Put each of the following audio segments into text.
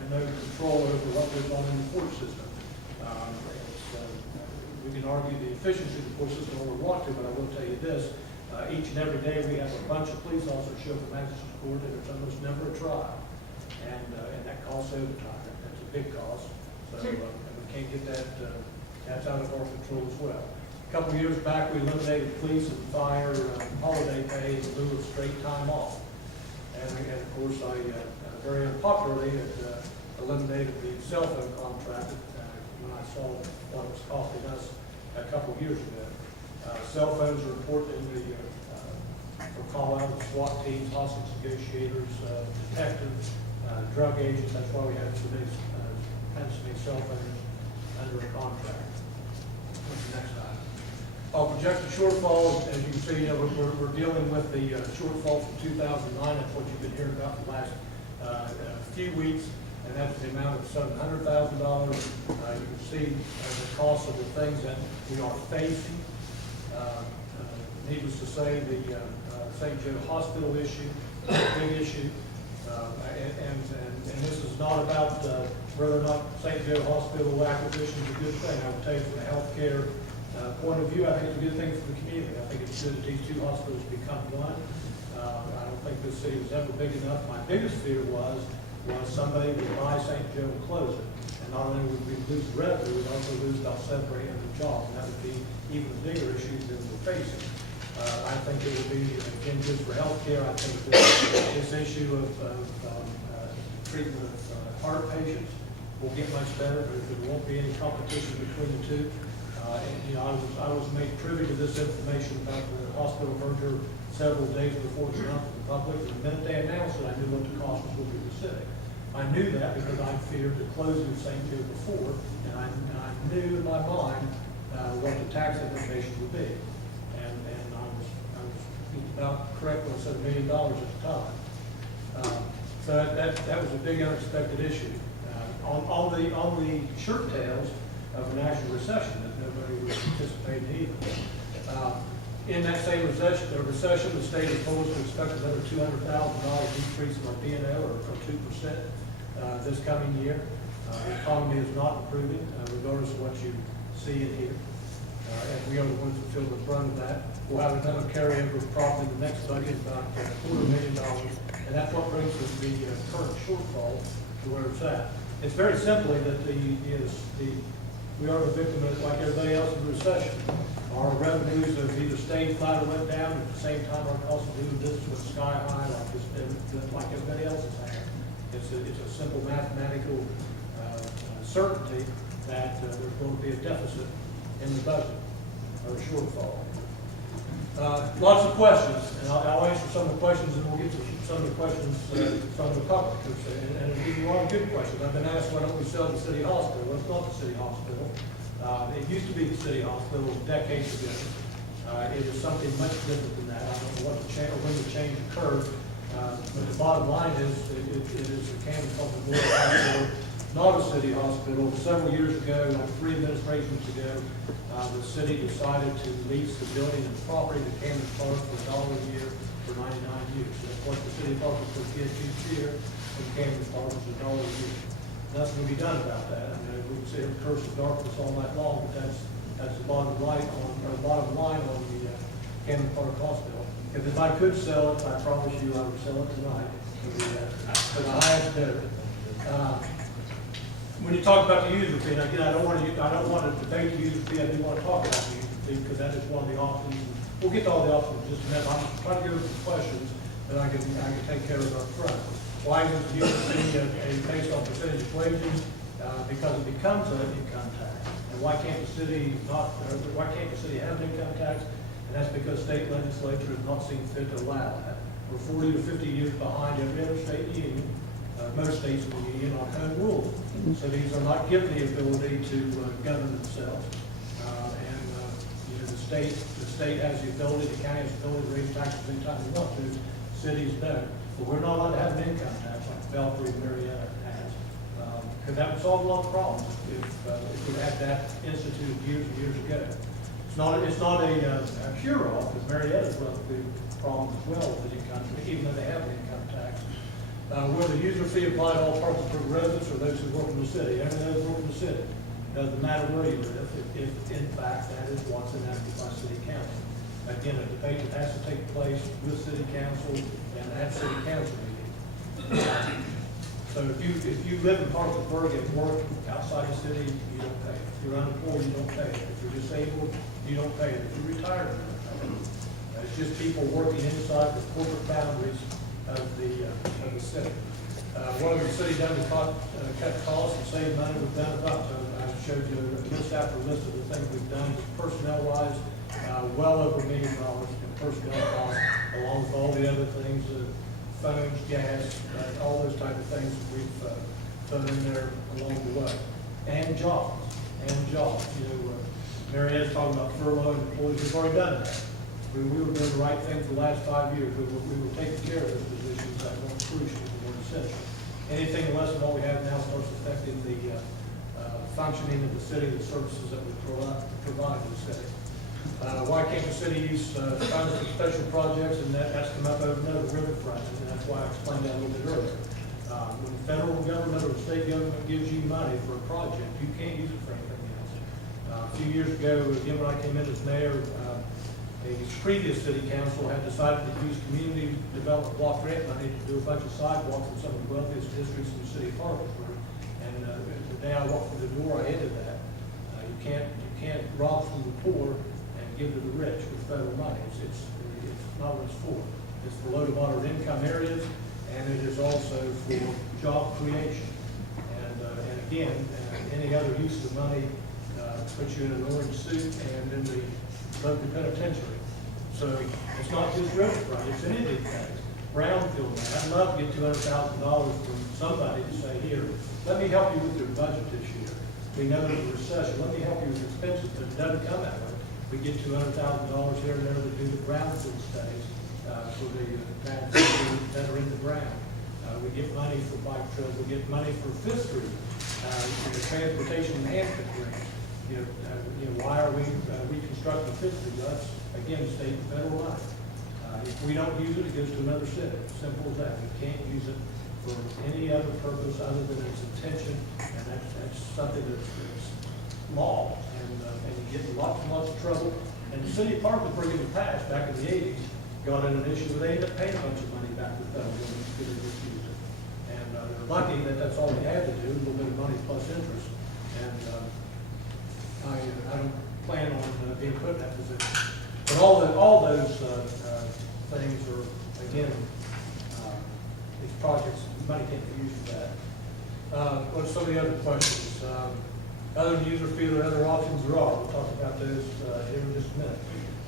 have no control over what goes on in the court system. We can argue the efficiency of the court system all we want to, but I will tell you this, each and every day we have a bunch of police officers show up at magistrate's court, and there's almost never a trial. And that costs overtime. That's a big cost. So and we can't get that, that's out of our control as well. A couple of years back, we eliminated police and fire holiday pay in lieu of straight time off. And of course, I very unpopularly eliminated the cell phone contract when I saw what it was costing us a couple of years ago. Cell phones are important in for call-out of SWAT teams, hostage negotiators, detectives, drug agents. That's why we have so many cell phones under a contract. What's the next item? Projected shortfalls, as you can see, we're dealing with the shortfall from 2009. That's what you've been hearing about for the last few weeks, and that's the amount of $700,000. You can see the cost of the things that we are facing. Needless to say, the St. Joe Hospital issue is a big issue, and this is not about whether or not St. Joe Hospital acquisition is a good thing. I would tell you from a healthcare point of view, I think it's a good thing for the community. I think it's good that these two hospitals become one. I don't think this city was ever big enough. My biggest fear was somebody would buy St. Joe and close it. And not only would we lose revenue, we'd also lose about 700 or 800 jobs, and that would be even a bigger issue than we're facing. I think it will be, again, good for healthcare. I think this issue of treatment of heart patients will get much better, but there won't be any competition between the two. I was made privy to this information about the hospital merger several days before it went out to the public. The minute they announced it, I knew what the cost was going to be to the city. I knew that because I feared the closing of St. Joe before, and I knew in my mind what the tax implications would be. And I was about correct when I said $1 million at the time. So that was a big unexpected issue. On the shirt tails of a national recession that nobody was anticipating either. In that same recession, the state is supposed to expect another $200,000 decrease in our P&L or 2% this coming year. The economy is not improving, regardless of what you see in here. And we are the ones that feel the brunt of that. We'll have another carryover probably in the next budget, about $250,000, and that's what brings us the current shortfall to where it's at. It's very simply that we are the victim of, like everybody else, in the recession. Our revenues have either stayed flat or went down. At the same time, our cost of doing business went sky high, like everybody else has had. It's a simple mathematical certainty that there's going to be a deficit in the budget, or a shortfall. Lots of questions, and I'll answer some of the questions, and we'll get to some of the questions from the public. And it'll give you a lot of good questions. I've been asked, why don't we sell the city hospital? Well, it's not the city hospital. It used to be the city hospital decades ago. It is something much different than that. I don't know what the change, or when the change occurred, but the bottom line is it is a Camden Public Board Hospital, not a city hospital. Several years ago, like 3 administrations ago, the city decided to lease the building and property to Camden Park for $1 a year for 99 years. So that's what the city of Park will get each year from Camden Park is $1 a year. Nothing can be done about that. I mean, we can say a curse of darkness all night long, but that's the bottom line on the Camden Park Hospital. If I could sell it, I promise you I would sell it tonight for the highest bidder. When you talk about the user fee, and again, I don't want to debate the user fee. I do want to talk about the user fee because that is one of the options. We'll get to all the options in just a minute. I'm just trying to go through some questions that I can take care of up front. Why is the user fee based on percentage of wages? Because it becomes an income tax. And why can't the city have an income tax? And that's because state legislature has not seen fit to allow that. We're 40 to 50 years behind every other state union. Most states in the union on home rule. So these are not given the ability to govern themselves. The state has the ability, the county has the ability to raise taxes anytime they want to. Cities don't. But we're not allowed to have an income tax like Belfry and Marietta has. Because that would solve a lot of problems if we had that instituted years and years ago. It's not a cure-all, because Marietta's run through problems as well with the income, even though they have an income tax. Will the user fee apply to all Park District residents or those who work in the city, only those who work in the city. Doesn't matter where you live, if in fact that is what's enacted by city council. Again, a debate that has to take place with city council and at city council meeting. So if you live in Parkersburg and work outside the city, you don't pay. If you're unemployed, you don't pay. If you're disabled, you don't pay. If you're retired, you don't pay. It's just people working inside the corporate boundaries of the city. What has the city done to cut costs and save money? We've done a bunch. I showed you a list after list of the things we've done personnel-wise, well over $1 million in personnel costs, along with all the other things, phones, gas, all those type of things that we've put in there along the way. And jobs. You know, Mary Ann's talking about furlough employees. We've already done that. We were doing the right thing for the last 5 years. We were taking care of those positions that weren't crucial and weren't essential. Anything less than what we have now starts affecting the functioning of the city, the services that we provide to the city. Why can't the city use funds for special projects? And that's come up over another riverfront, and that's why I explained that a little bit earlier. When the federal government or the state government gives you money for a project, you can't use it for anything else. A few years ago, again, when I came in as mayor, a previous city council had decided to use community development block grant money to do a bunch of sidewalks in some of the wealthiest districts in the city of Parkersburg. And the day I walked through the door, I ended that. You can't rob from the poor and give to the rich with federal money. It's not what it's for. It's for low to moderate income areas, and it is also for job creation. And again, any other use of money puts you in an orange suit and in the local penitentiary. So it's not just riverfront, it's any big things. Brownfield, I'd love to get $200,000 from somebody to say, here, let me help you with your budget this year. We know there's a recession, let me help you with your expenses, but it doesn't come that way. We get $200,000 here and there to do the brownfield studies for the that are in the ground. We get money for bike trails, we get money for Fifth Street, the transportation enhancement grant. Why are we reconstructing Fifth Street? That's, again, state and federal money. If we don't use it, it goes to another city. Simple as that. We can't use it for any other purpose other than its intention, and that's something that's law, and you get in lots and lots of trouble. And the city of Parkersburg in the past, back in the 80s, got in an issue where they ended up paying a bunch of money back to the federal government because they misused it. And they're lucky that that's all they had to do, a little bit of money plus interest. And I don't plan on being put in that position. But all those things are, again, these projects, money can't be used for that. What's some of the other questions? Other user fee or other options there are. We'll talk about those here in just a minute.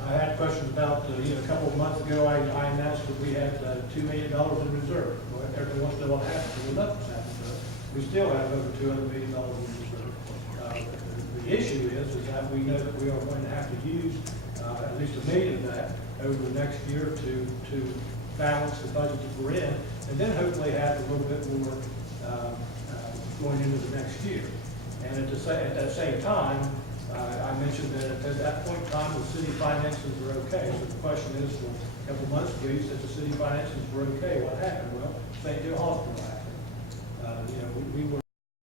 I had questions about, a couple of months ago, I announced that we had $2 million in reserve. Well, everybody wants to know what happened. Well, nothing's happened to us. We still have over $200 million in reserve. The issue is that we know that we are going to have to use at least $1 million of that over the next year to balance the budget that we're in, and then hopefully have a little bit more going into the next year. And at that same time, I mentioned that at that point in time, the city finances were okay. So the question is, well, a couple of months ago, you said the city finances were okay. What happened? Well, St. Joe Hospital happened. We were